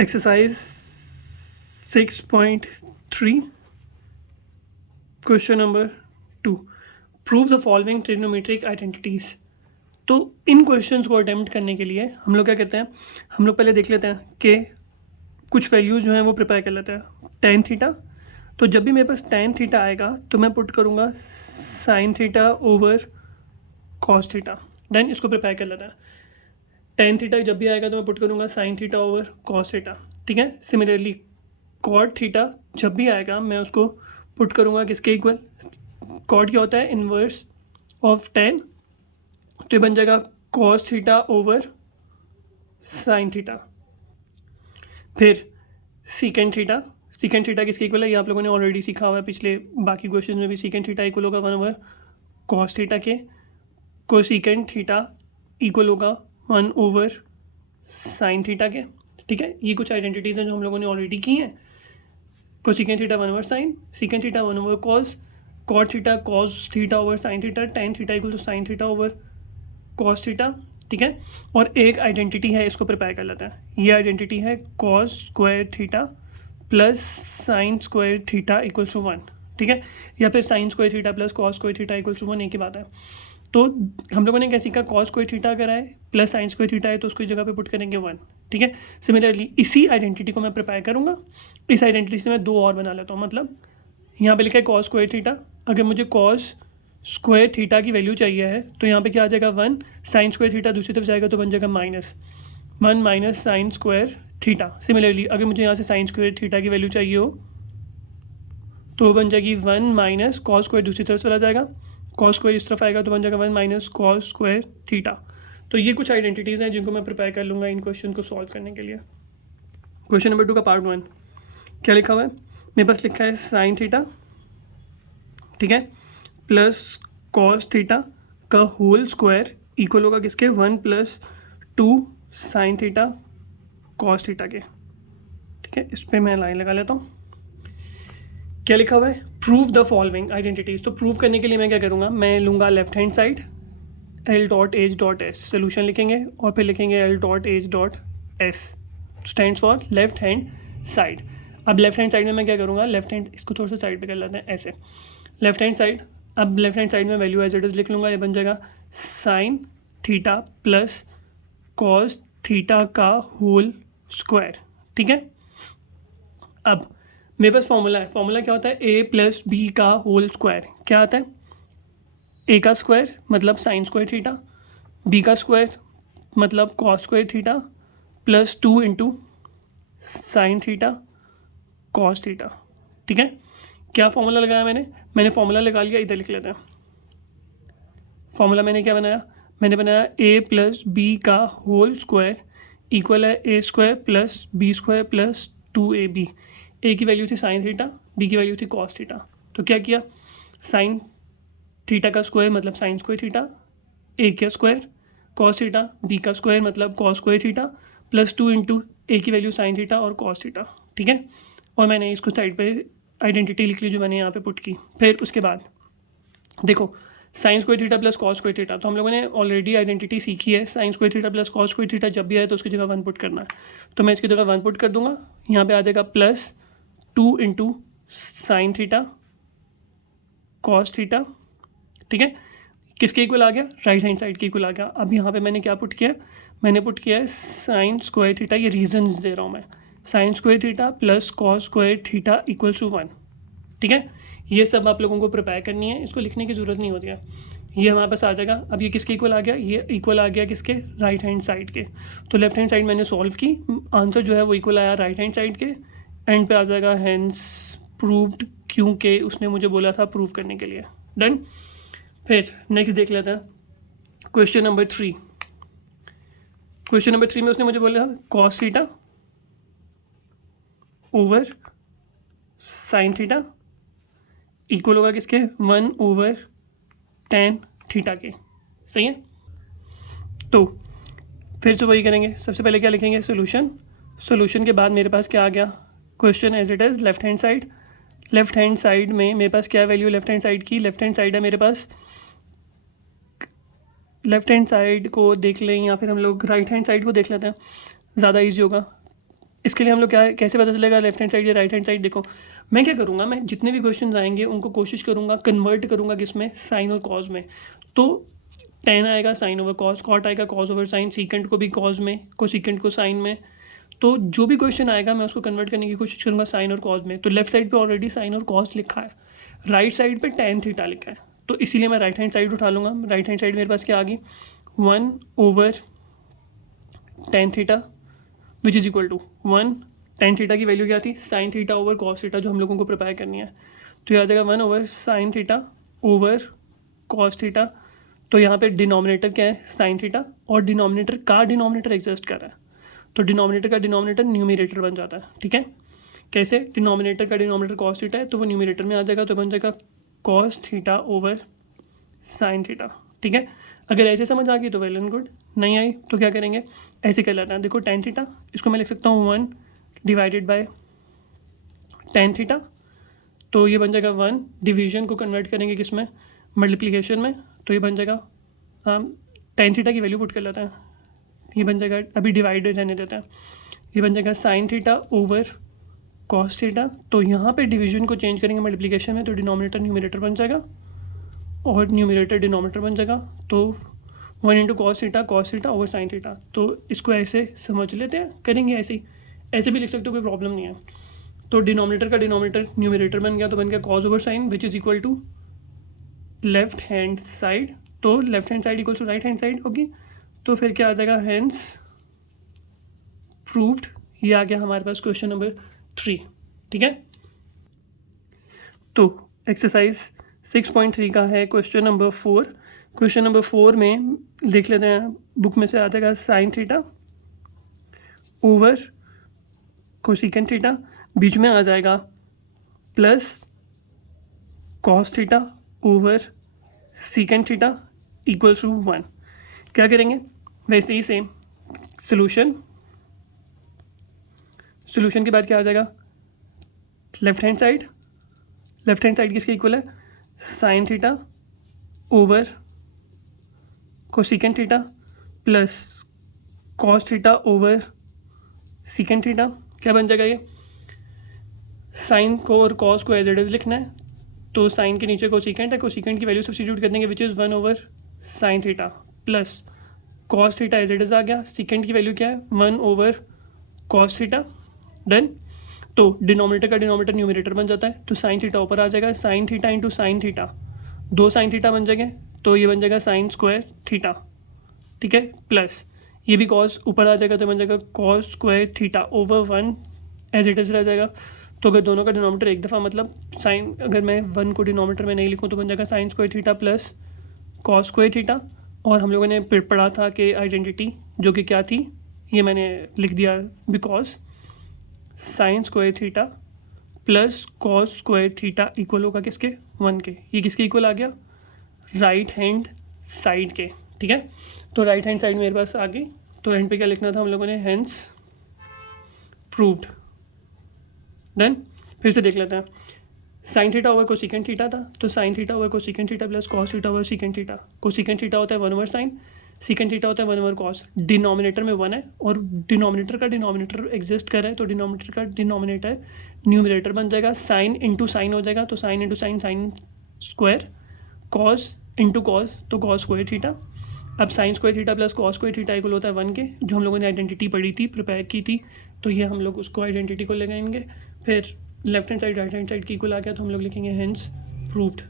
Exercise 6.3 question number 2 prove the following trigonometric identities. तो इन questions को attempt करने के लिए हम लोग क्या करते हैं, हम लोग पहले देख लेते हैं कि कुछ वैल्यूज़ जो हैं वो प्रिपेयर कर लेते हैं। टेन थीटा, तो जब भी मेरे पास टेन थीटा आएगा तो मैं पुट करूँगा sine theta over cos theta. Then इसको प्रिपेयर कर लेते हैं। टेन थीटा जब भी आएगा तो मैं पुट करूँगा sine theta over cos theta, ठीक है। सिमिलरली कॉट थीटा जब भी आएगा मैं उसको पुट करूँगा किसके इक्वल। कॉट क्या होता है, इन्वर्स ऑफ टेन, तो ये बन जाएगा cos theta over sine theta. फिर सीकेंड थीटा, सीकेंड थीटा किसके इक्वल है, ये आप लोगों ने ऑलरेडी सीखा हुआ है पिछले बाकी क्वेश्चन में भी। सीकेंड थीटा इक्वल होगा 1 ओवर कॉस थीटा के। कोसीकेंड थीटा इक्वल होगा 1 ओवर साइन थीटा के, ठीक है। ये कुछ आइडेंटिटीज़ हैं जो हम लोगों ने ऑलरेडी की हैं। Cosecant theta 1 over sine, secant theta 1 over cos, cot theta cos theta over sine theta, tan theta equal to sine theta over cos theta, ठीक है। और एक आइडेंटिटी है, इसको प्रिपेयर कर लेते हैं। ये आइडेंटिटी है cos square theta plus sine square theta equals to 1, ठीक है। या फिर sine square theta plus cos square theta equals to 1, एक ही बात है। तो हम लोगों ने क्या सीखा, कॉस स्क्वायर थीटा अगर आए प्लस साइन स्क्वायर थीटा है तो उसको जगह पे पुट करेंगे 1, ठीक है। सिमिलरली इसी आइडेंटिटी को मैं प्रिपेयर करूँगा। इस आइडेंटिटी से मैं दो और बना लेता हूँ। मतलब यहाँ पे लिखा है कॉस स्क्वायर थीटा, अगर मुझे कॉस स्क्वायर थीटा की वैल्यू चाहिए है तो यहाँ पे क्या आ जाएगा 1, साइन स्क्वायर थीटा दूसरी तरफ जाएगा तो बन जाएगा -1 minus sign square theta. Similarly अगर मुझे यहाँ से साइन स्क्वायर थीटा की वैल्यू चाहिए हो तो बन जाएगी 1 माइनस कॉस स्क्वायर दूसरी तरफ चला जाएगा, कॉस स्क्वायर इस तरफ आएगा तो बन जाएगा 1 माइनस कॉस स्क्वायर थीटा। तो ये कुछ आइडेंटिटीज़ हैं जिनको मैं प्रिपेयर कर लूँगा इन क्वेश्चन को सॉल्व करने के लिए। क्वेश्चन नंबर 2 का पार्ट 1 क्या लिखा हुआ है, मेरे पास लिखा है साइन थीटा, ठीक है, प्लस कॉस थीटा का होल स्क्वायर इक्वल होगा किसके, 1 plus 2 sine theta cos theta के, ठीक है। इस पर मैं लाइन लगा लेता हूँ। क्या लिखा हुआ है, प्रूव द फॉलोइंग आइडेंटिटीज। तो प्रूव करने के लिए मैं क्या करूँगा, मैं लूँगा left hand side L dot H dot S, solution लिखेंगे और फिर लिखेंगे L dot H dot S, stands for left hand side. अब लेफ्ट हैंड साइड में मैं क्या करूँगा, लेफ्ट हैंड इसको थोड़ा सा साइड पे कर लेते हैं ऐसे, लेफ्ट हैंड साइड। अब लेफ्ट हैंड साइड में वैल्यू एज इट इज़ लिख लूँगा, ये बन जाएगा sine theta plus cos theta का होल स्क्वायर, ठीक है। अब मेरे पास फॉर्मूला है, फॉर्मूला क्या होता है, ए प्लस बी का होल स्क्वायर। क्या आता है, ए का स्क्वायर मतलब साइन स्क्वायर थीटा, बी का स्क्वायर मतलब cos square theta plus 2 into sine theta cos theta, ठीक है। क्या फॉर्मूला लगाया मैंने फॉर्मूला लगा लिया, इधर लिख लेते हैं। फॉर्मूला मैंने क्या बनाया, मैंने बनाया ए प्लस बी का होल स्क्वायर इक्वल है A square plus B square plus 2ab। A की वैल्यू थी साइन थीटा, बी की वैल्यू थी कॉस थीटा। तो क्या किया, साइन थीटा का स्क्वायर मतलब साइन स्क्वायर थीटा, ए का स्क्वायर कॉस थीटा, बी का स्क्वायर मतलब cos square theta plus 2 into A की वैल्यू साइन थीटा और कॉस थीटा, ठीक है। और मैंने इसको साइड पे आइडेंटिटी लिख ली जो मैंने यहाँ पे पुट की। फिर उसके बाद देखो sign square theta plus cos square theta, तो हम लोगों ने ऑलरेडी आइडेंटिटी सीखी है। Sine square theta plus cos square theta जब भी आए तो उसकी जगह 1 पुट करना है, तो मैं इसकी जगह 1 पुट कर दूंगा। यहाँ पे आ जाएगा plus 2 into sine theta cos theta, ठीक है। किसके इक्वल आ गया, राइट हैंड साइड के इक्वल आ गया। अब यहाँ पे मैंने क्या पुट किया, मैंने पुट किया है साइन स्क्वायर थीटा, ये रीजन दे रहा हूँ मैं, sine square theta plus cos square theta equals to 1, ठीक है। ये सब आप लोगों को प्रिपेयर करनी है, इसको लिखने की ज़रूरत नहीं होती है, ये हमारे पास आ जाएगा। अब ये किसके इक्वल आ गया, ये इक्वल आ गया किसके, राइट हैंड साइड के। तो लेफ्ट हैंड साइड मैंने सॉल्व की, आंसर जो है वो इक्वल आया राइट हैंड साइड के। एंड पे आ जाएगा हैंस प्रूव्ड, क्योंकि उसने मुझे बोला था प्रूव करने के लिए। डन। फिर नेक्स्ट देख लेते हैं क्वेश्चन नंबर 3। क्वेश्चन नंबर 3 में उसने मुझे बोला cos theta over sine theta equal होगा किसके, 1 ओवर tan थीटा के, सही है। तो फिर से वही करेंगे, सबसे पहले क्या लिखेंगे, सोल्यूशन। सोल्यूशन के बाद मेरे पास क्या आ गया, question as it is left hand side. Left hand side में मेरे पास क्या वैल्यू, लेफ्ट हैंड साइड की, लेफ्ट हैंड साइड है मेरे पास, लेफ्ट हैंड साइड को देख लें या फिर हम लोग राइट हैंड साइड को देख लेते हैं, ज़्यादा ईजी होगा। इसके लिए हम लोग क्या कैसे पता चलेगा लेफ्ट हैंड साइड या राइट हैंड साइड? देखो मैं क्या करूँगा, मैं जितने भी क्वेश्चन आएंगे उनको कोशिश करूँगा कन्वर्ट करूँगा किसमें, साइन और कॉज में। तो टेन आएगा साइन ओवर कॉज, कॉट आएगा कॉज ओवर साइन, सीकेंट को भी कॉज में, को सीकेंट को साइन में। तो जो भी क्वेश्चन आएगा मैं उसको कन्वर्ट करने की कोशिश करूँगा साइन और कॉज में। तो लेफ्ट साइड पे ऑलरेडी साइन और कॉज लिखा है, राइट साइड पे टेन थीटा लिखा है, तो इसीलिए मैं राइट हैंड साइड उठा लूँगा। राइट हैंड साइड मेरे पास क्या आ गई, 1 over tan theta which is equal to 1। Tan theta की वैल्यू क्या थी, sine theta over cos theta, जो हम लोगों को प्रिपेयर करनी है। तो यहाँ आ जाएगा 1 over sine theta over cos theta. तो यहाँ पे डिनोमिनेटर क्या है, साइन थीटा, और डिनोमिनेटर का डिनोमिनेटर एग्जिस्ट कर रहा है, तो डिनोमिनेटर का डिनोमिनेटर न्यूमिनेटर बन जाता है। ठीक है, कैसे, डिनोमिनेटर का डिनोमिनेटर कॉस थीटा है तो वो न्यूमिनेटर में आ जाएगा, तो बन जाएगा cos theta over sine theta. ठीक है, अगर ऐसे समझ आ गई तो वेल एंड गुड, नहीं आई तो क्या करेंगे, ऐसे कर लेते हैं। देखो टेन थीटा, इसको मैं लिख सकता हूँ 1 डिवाइडेड बाय टेन थीटा, तो ये बन जाएगा 1। डिवीजन को कन्वर्ट करेंगे किस में, मल्टीप्लिकेशन में, तो ये बन जाएगा, टेन थीटा की वैल्यू पुट कर लेते हैं, ये बन जाएगा, अभी डिवाइड रहने देते हैं, ये बन जाएगा sine theta over cos theta. तो यहाँ पे डिवीजन को चेंज करेंगे मल्टीप्लिकेशन में, तो डिनोमिनेटर न्यूमिनेटर बन जाएगा और न्यूमिनेटर डिनोमिनेटर बन जाएगा। तो 1 into cos theta over sine theta. तो इसको ऐसे समझ लेते हैं, करेंगे ऐसे ही, ऐसे भी लिख सकते हो, कोई प्रॉब्लम नहीं है। तो डिनोमिनेटर का डिनोमिनेटर न्यूमिनेटर बन गया, तो बन गया cos over sine which is equal to left hand side. तो left hand side equal to right hand side होगी, तो फिर क्या आ जाएगा, हैंस प्रूव्ड। ये आ गया हमारे पास क्वेश्चन नंबर 3। ठीक है, तो एक्सरसाइज 6.3 का है क्वेश्चन नंबर 4। क्वेश्चन नंबर 4 में देख लेते हैं, बुक में से आ जाएगा sine theta over cosecant theta, बीच में आ जाएगा plus cos theta over secant theta equals to 1। क्या करेंगे, वैसे ही सेम सोल्यूशन के बाद क्या आ जाएगा, लेफ्ट हैंड साइड किसके इक्वल है, sign theta over cosecant theta plus cos theta over secant theta. क्या बन जाएगा, ये साइन को और कॉस को एज इट इज लिखना है, तो साइन के नीचे कोसिकेंट है, कोसिकेंट की वैल्यू सब्स्टिट्यूट कर देंगे which is 1 over sine theta plus cos theta as it is आ गया, सीकेंट की वैल्यू क्या है 1 ओवर कॉस थीटा। डन। तो डिनोमिनेटर का डिनोमिनेटर न्यूमिनेटर बन जाता है, तो साइन थीटा ऊपर आ जाएगा, sine theta into sine theta, 2 sine theta बन जाएंगे, तो ये बन जाएगा साइन स्क्वायर थीटा। ठीक है, प्लस ये भी कॉस ऊपर आ जाएगा, तो बन जाएगा cos square theta over 1 as it is रह जाएगा। तो अगर दोनों का डिनोमिनेटर एक दफ़ा, मतलब साइन, अगर मैं 1 को डिनोमिनेटर में नहीं लिखूँ तो बन जाएगा sign square theta plus cos square theta. और हम लोगों ने पढ़ा था कि आइडेंटिटी जो कि क्या थी, ये मैंने लिख दिया, because sign square theta plus cos square theta equal होगा किसके, 1 के। ये किसके इक्वल आ गया, राइट हैंड साइड के। ठीक है, तो राइट हैंड साइड मेरे पास आ गई, तो एंड पे क्या लिखना था हम लोगों ने, हैंस प्रूव्ड। डन। फिर से देख लेते हैं, sign theta over cosecant theta था, तो sine theta over cosecant theta plus cos theta over secant theta. Cosecant theta होता है 1 ओवर साइन, सीकेंट थीटा होता है 1 ओवर कॉस। डिनोमिनेटर में 1 है और डिनोमिनेटर का डिनोमिनेटर एग्जिस्ट कर रहा है, तो डिनोमिनेटर का डिनोमिनेटर न्यूमिनेटर बन जाएगा, साइन इंटू साइन हो जाएगा, तो sine into sine sine square, cos into cos तो कॉस स्क्वायर थीटा। अब sign square theta plus cos square theta equal होता है 1 के, जो हम लोगों ने आइडेंटिटी पढ़ी थी, प्रिपेयर की थी, तो ये हम लोग उसको आइडेंटिटी को लगाएंगे। फिर left hand side right hand side की इक्वल आ गया, तो हम लोग लिखेंगे हैंस प्रूव्ड।